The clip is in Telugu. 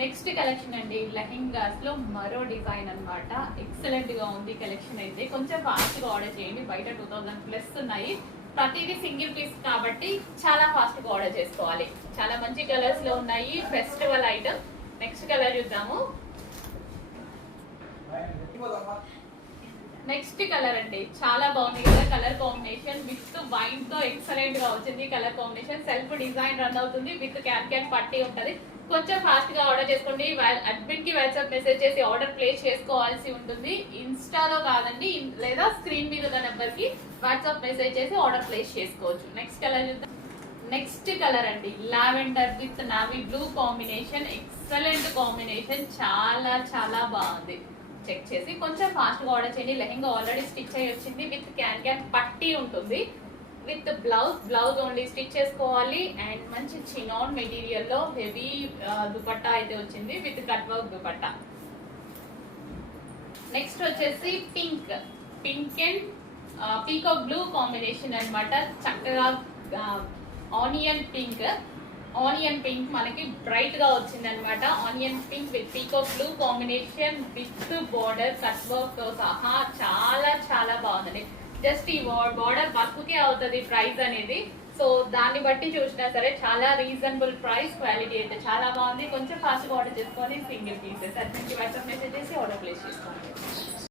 నెక్స్ట్ కలెక్షన్ అండి, లెహెంగాస్ లో మరో డిజైన్ అన్నమాట. ఎక్సలెంట్ గా ఉంది కలెక్షన్ అయితే. కొంచెం ఫాస్ట్ గా ఆర్డర్ చేయండి, బయట 2000 ప్లస్ ఉన్నాయి. ప్రతిదీ సింగిల్ పీస్ కాబట్టి చాలా ఫాస్ట్ గా ఆర్డర్ చేసుకోవాలి. చాలా మంచి కలర్స్ లో ఉన్నాయి, ఫెస్టివల్ ఐటమ్. నెక్స్ట్ కలర్ చూద్దాము. నెక్స్ట్ కలర్ అండి, చాలా బాగుంది కదా కలర్ కాంబినేషన్. విత్ వైన్ తో ఎక్సలెంట్ గా వచ్చింది colour combination. Self design run అవుతుంది, విత్ క్యాన్ పట్టి ఉంటది. కొంచెం ఫాస్ట్ గా ఆర్డర్ చేసుకోండి. అడ్మిన్ కి వాట్సాప్ మెసేజ్ చేసి ఆర్డర్ ప్లేస్ చేసుకోవాల్సి ఉంటుంది. ఇన్స్టాలో కాదండి, లేదా స్క్రీన్ మీద ఉన్న నెంబర్ కి వాట్సాప్ మెసేజ్ చేసి ఆర్డర్ ప్లేస్ చేసుకోవచ్చు. నెక్స్ట్ కలర్ చూద్దాం. నెక్స్ట్ కలర్ అండి, lavender with navy blue combination. Excellent combination, చాలా చాలా బాగుంది. చెక్ చేసి కొంచెం ఫాస్ట్ గా ఆర్డర్ చేయండి. లెహెంగా ఆల్రెడీ స్టిచ్ అయ్యి వచ్చింది, విత్ క్యాన్ పట్టి ఉంటుంది. విత్ బ్లౌజ్ ఓన్లీ స్టిచ్ చేసుకోవాలి. అండ్ మంచి చినాన్ మెటీరియల్ లో హెవీ దుపట్టా అయితే వచ్చింది, with cut work dupatta. Next వచ్చేసి pink and peacock blue combination అన్నమాట. చక్కగా ఆనియన్ పింక్ మనకి బ్రైట్ గా వచ్చింది అనమాట. Onion pink with peacock blue combination, with border cut work తో సహా చాలా చాలా బాగుందండి. జస్ట్ ఈ బోర్డర్ వర్క్ కే అవుతుంది ప్రైస్ అనేది. సో దాన్ని బట్టి చూసినా సరే చాలా రీజనబుల్ ప్రైస్. క్వాలిటీ అయితే చాలా బాగుంది. కొంచెం ఫాస్ట్ గా ఆర్డర్ చేసుకోండి. Single pieces. అడ్మిన్ కి వాట్సాప్ మెసేజ్ చేసి ఆర్డర్ ప్లేస్ చేసుకోండి.